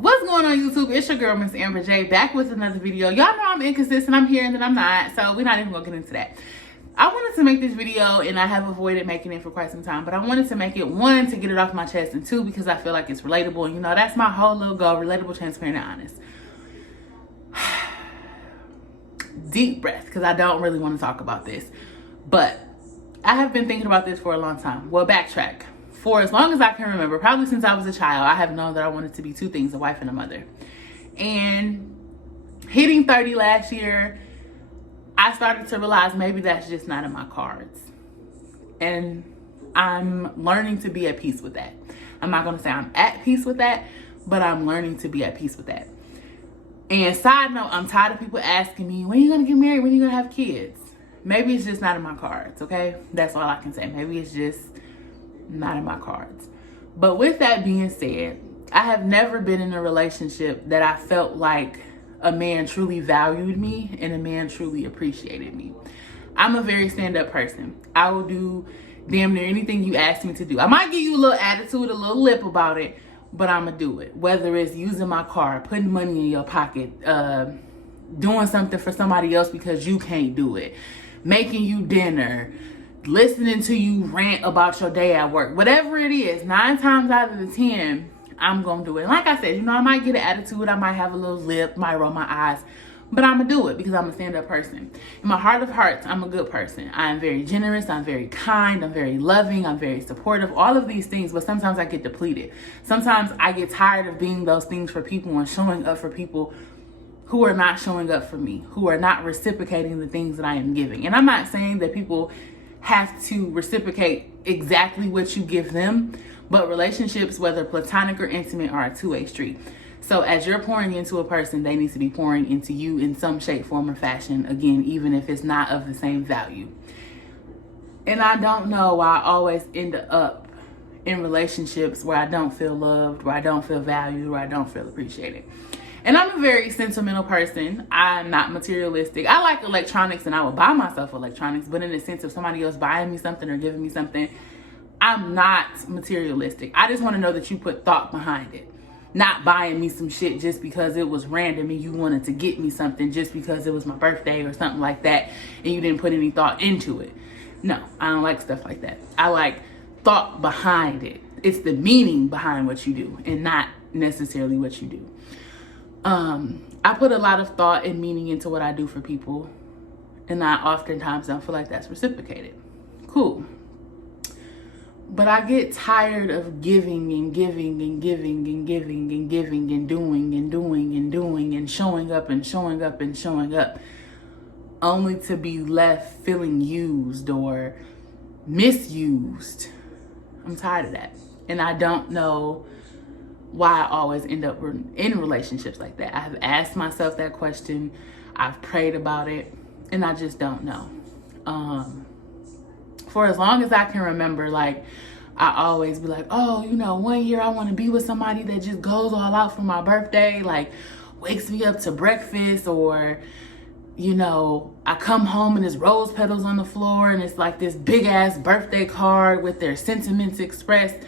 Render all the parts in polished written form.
What's going on YouTube? It's your girl, Miss Amber J, back with another video. Y'all know I'm inconsistent. I'm here and then I'm not. So we're not even gonna get into that. I wanted to make this video and I have avoided making it for quite some time, but I wanted to make it, one, to get it off my chest, and two, because I feel like it's relatable. And you know, that's my whole little goal: relatable, transparent, and honest. Deep breath, because I don't really want to talk about this, but I have been thinking about this for a long time. Well, backtrack. For as long as I can remember, probably since I was a child, I have known that I wanted to be two things: a wife and a mother. And hitting 30 last year, I started to realize maybe that's just not in my cards. And I'm learning to be at peace with that. I'm not going to say I'm at peace with that, but I'm learning to be at peace with that. And side note, I'm tired of people asking me, when are you going to get married? When are you going to have kids? Maybe it's just not in my cards, okay? That's all I can say. Maybe it's just not in my cards. But with that being said, I have never been in a relationship that I felt like a man truly valued me and a man truly appreciated me. I'm a very stand-up person. I will do damn near anything you ask me to do. I might give you a little attitude, a little lip about it, but I'm gonna do it. Whether it's using my car, putting money in your pocket, doing something for somebody else because you can't do it, making you dinner, listening to you rant about your day at work, whatever it is, 9 times out of the 10, I'm gonna do it. And like I said, you know, I might get an attitude, I might have a little lip, might roll my eyes, but I'm gonna do it because I'm a stand-up person. In my heart of hearts, I'm a good person. I am very generous, I'm very kind, I'm very loving, I'm very supportive, all of these things, but sometimes I get depleted. Sometimes I get tired of being those things for people and showing up for people who are not showing up for me, who are not reciprocating the things that I am giving. And I'm not saying that people have to reciprocate exactly what you give them, but relationships, whether platonic or intimate, are a two-way street. So as you're pouring into a person, they need to be pouring into you in some shape, form, or fashion, again, even if it's not of the same value. And I don't know why I always end up in relationships where I don't feel loved, where I don't feel valued, where I don't feel appreciated. And I'm a very sentimental person. I'm not materialistic. I like electronics and I will buy myself electronics, but in the sense of somebody else buying me something or giving me something, I'm not materialistic. I just want to know that you put thought behind it. Not buying me some shit just because it was random and you wanted to get me something just because it was my birthday or something like that and you didn't put any thought into it. No, I don't like stuff like that. I like thought behind it. It's the meaning behind what you do and not necessarily what you do. I put a lot of thought and meaning into what I do for people, and I oftentimes don't feel like that's reciprocated. Cool. But I get tired of giving and giving and giving and giving and giving and doing and doing and doing and showing up and showing up and showing up, only to be left feeling used or misused. I'm tired of that. And I don't know why I always end up in relationships like that. I have asked myself that question. I've prayed about it, and I just don't know. For as long as I can remember, like, I always be like, oh, you know, one year I want to be with somebody that just goes all out for my birthday, like wakes me up to breakfast, or, you know, I come home and there's rose petals on the floor and it's like this big ass birthday card with their sentiments expressed.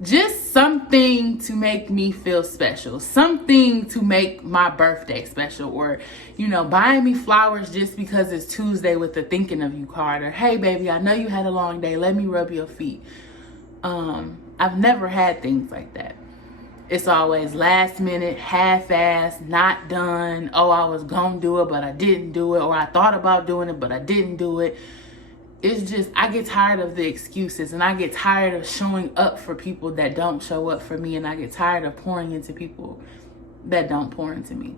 Just something to make me feel special, something to make my birthday special, or, you know, buying me flowers just because it's Tuesday with the thinking of you card, or, hey baby, I know you had a long day, let me rub your feet. I've never had things like that. It's always last minute, half-assed, not done. Oh, I was gonna do it, but I didn't do it, or I thought about doing it, but I didn't do it. It's just, I get tired of the excuses, and I get tired of showing up for people that don't show up for me, and I get tired of pouring into people that don't pour into me.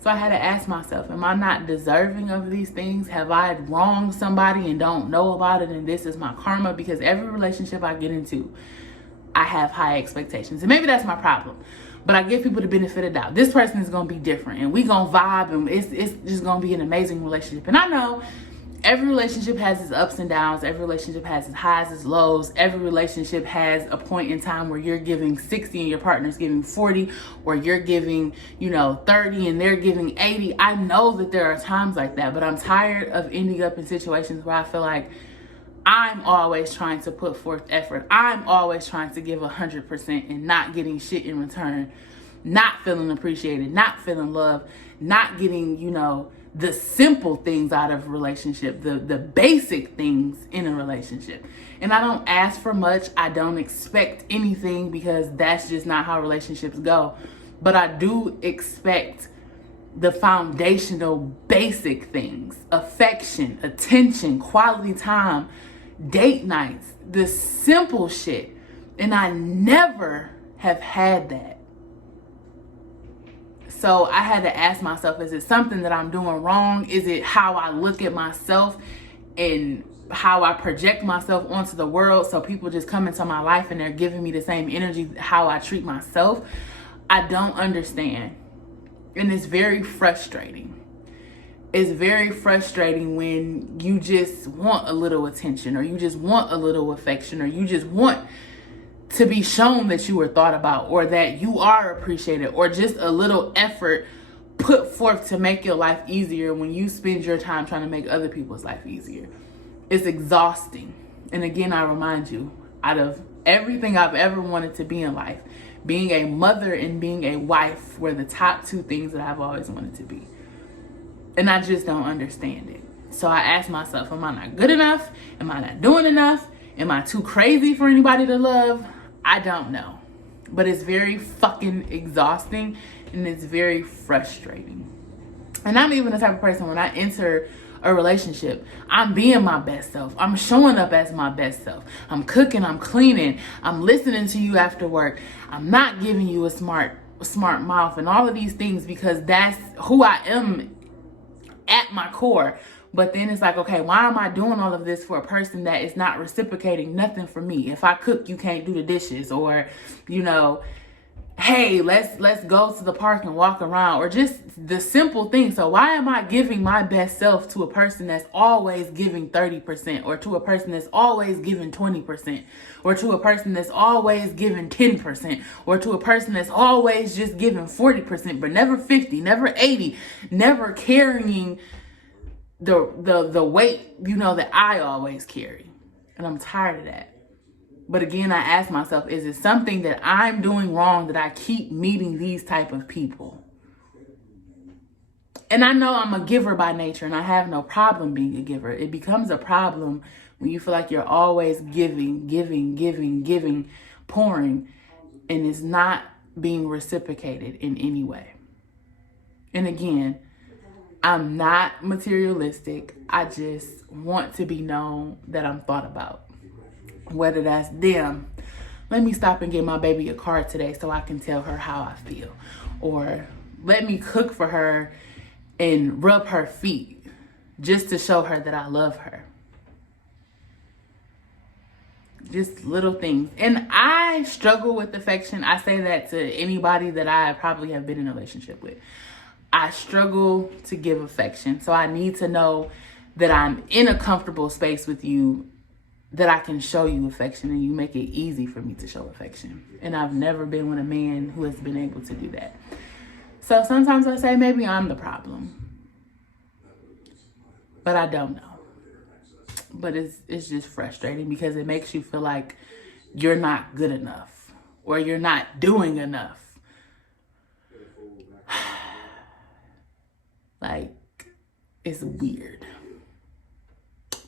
So I had to ask myself, am I not deserving of these things? Have I wronged somebody and don't know about it, and this is my karma? Because every relationship I get into, I have high expectations, and maybe that's my problem. But I give people the benefit of doubt. This person is gonna be different, and we gonna vibe, and it's just gonna be an amazing relationship. And I know every relationship has its ups and downs. Every relationship has its highs, its lows. Every relationship has a point in time where you're giving 60 and your partner's giving 40, or you're giving, you know, 30 and they're giving 80. I know that there are times like that, but I'm tired of ending up in situations where I feel like I'm always trying to put forth effort. I'm always trying to give 100% and not getting shit in return. not feeling appreciated, not feeling loved, not getting, the simple things out of a relationship, the basic things in a relationship. And I don't ask for much. I don't expect anything because that's just not how relationships go. But I do expect the foundational basic things: affection, attention, quality time, date nights, the simple shit. And I never have had that. So I had to ask myself, is it something that I'm doing wrong? Is it how I look at myself and how I project myself onto the world? So people just come into my life and they're giving me the same energy how I treat myself. I don't understand. And it's very frustrating. It's very frustrating when you just want a little attention, or you just want a little affection, or you just want to be shown that you were thought about, or that you are appreciated, or just a little effort put forth to make your life easier when you spend your time trying to make other people's life easier. It's exhausting. And again, I remind you, out of everything I've ever wanted to be in life, being a mother and being a wife were the top two things that I've always wanted to be. And I just don't understand it. So I ask myself, am I not good enough? Am I not doing enough? Am I too crazy for anybody to love? I don't know. But it's very fucking exhausting and it's very frustrating. And I'm even the type of person, when I enter a relationship, I'm being my best self. I'm showing up as my best self. I'm cooking, I'm cleaning, I'm listening to you after work. I'm not giving you a smart mouth and all of these things because that's who I am at my core. But then it's like, okay, why am I doing all of this for a person that is not reciprocating nothing for me? If I cook, you can't do the dishes, or, hey, let's go to the park and walk around, or just the simple things. So why am I giving my best self to a person that's always giving 30%, or to a person that's always giving 20%, or to a person that's always giving 10%, or to a person that's always just giving 40%, but never 50, never 80, never carrying the weight, that I always carry. And I'm tired of that. But again, I ask myself, is it something that I'm doing wrong that I keep meeting these type of people? And I know I'm a giver by nature and I have no problem being a giver. It becomes a problem when you feel like you're always giving, pouring, and it's not being reciprocated in any way. And again, I'm not materialistic. I just want to be known that I'm thought about. Whether that's them, let me stop and get my baby a card today so I can tell her how I feel. Or let me cook for her and rub her feet just to show her that I love her. Just little things. And I struggle with affection. I say that to anybody that I probably have been in a relationship with. I struggle to give affection. So I need to know that I'm in a comfortable space with you, that I can show you affection and you make it easy for me to show affection. And I've never been with a man who has been able to do that. So sometimes I say maybe I'm the problem. But I don't know. But it's just frustrating because it makes you feel like you're not good enough or you're not doing enough. Like, it's weird.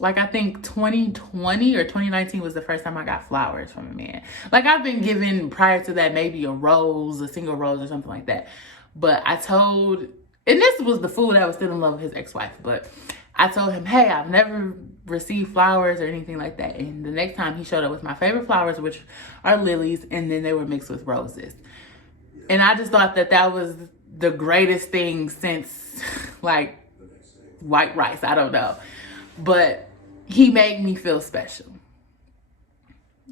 Like, I think 2020 or 2019 was the first time I got flowers from a man. Like, I've been given prior to that maybe a rose, a single rose or something like that. But I told, and this was the fool that was still in love with his ex-wife, but I told him, hey, I've never received flowers or anything like that. And the next time he showed up with my favorite flowers, which are lilies, and then they were mixed with roses. And I just thought that that was the greatest thing since, like, white rice. I don't know. But he made me feel special.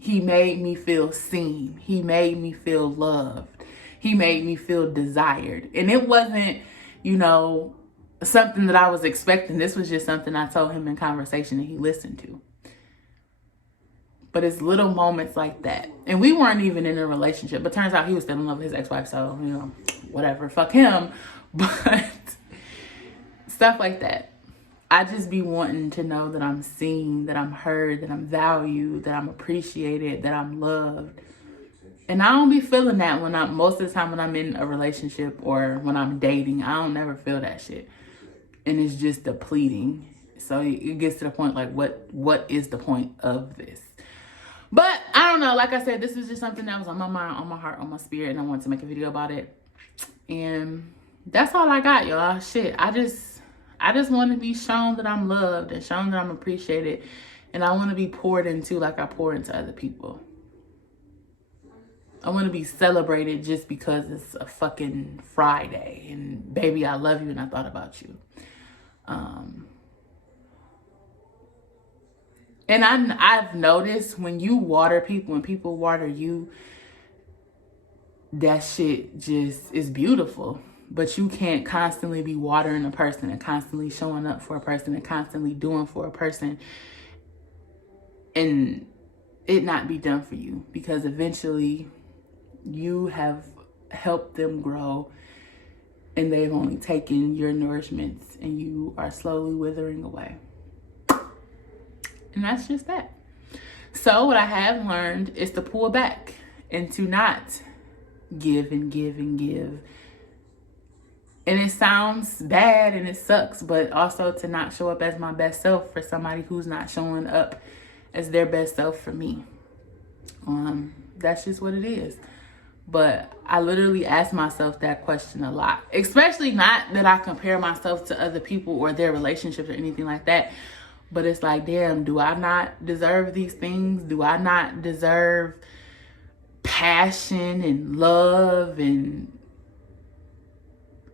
He made me feel seen. He made me feel loved. He made me feel desired. And it wasn't, something that I was expecting. This was just something I told him in conversation and he listened to. But it's little moments like that. And we weren't even in a relationship. But turns out he was still in love with his ex-wife. So, whatever. Fuck him. But stuff like that. I just be wanting to know that I'm seen, that I'm heard, that I'm valued, that I'm appreciated, that I'm loved. And I don't be feeling that when most of the time when I'm in a relationship or when I'm dating. I don't never feel that shit. And it's just depleting. So it gets to the point like, what is the point of this? But I don't know. Like I said, this is just something that was on my mind, on my heart, on my spirit, and I wanted to make a video about it. And that's all I got, y'all. Shit, I just want to be shown that I'm loved and shown that I'm appreciated, and I want to be poured into like I pour into other people. I want to be celebrated just because it's a fucking Friday, and baby, I love you and I thought about you. And I've noticed when you water people, when people water you, that shit just is beautiful. But you can't constantly be watering a person and constantly showing up for a person and constantly doing for a person and it not be done for you, because eventually you have helped them grow and they've only taken your nourishments and you are slowly withering away. And that's just that. So what I have learned is to pull back and to not give and give and give. And it sounds bad and it sucks, but also to not show up as my best self for somebody who's not showing up as their best self for me. That's just what it is. But I literally ask myself that question a lot, especially not that I compare myself to other people or their relationships or anything like that. But it's like, damn, do I not deserve these things? Do I not deserve passion and love and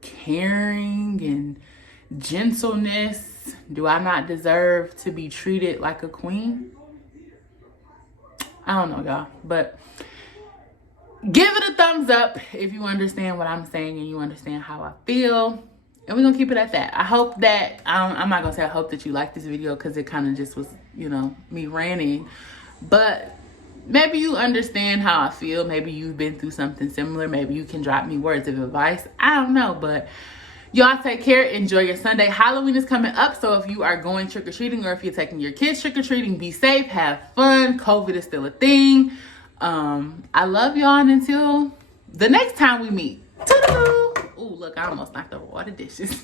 caring and gentleness? Do I not deserve to be treated like a queen? I don't know, y'all. But give it a thumbs up if you understand what I'm saying and you understand how I feel. And we're going to keep it at that. I hope that, I'm not going to say I hope that you like this video because it kind of just was, you know, me ranting. But maybe you understand how I feel. Maybe you've been through something similar. Maybe you can drop me words of advice. I don't know. But y'all take care. Enjoy your Sunday. Halloween is coming up. So if you are going trick-or-treating or if you're taking your kids trick-or-treating, be safe. Have fun. COVID is still a thing. I love y'all, and until the next time we meet. Toodaloo. Ooh, look, I almost knocked over all the dishes.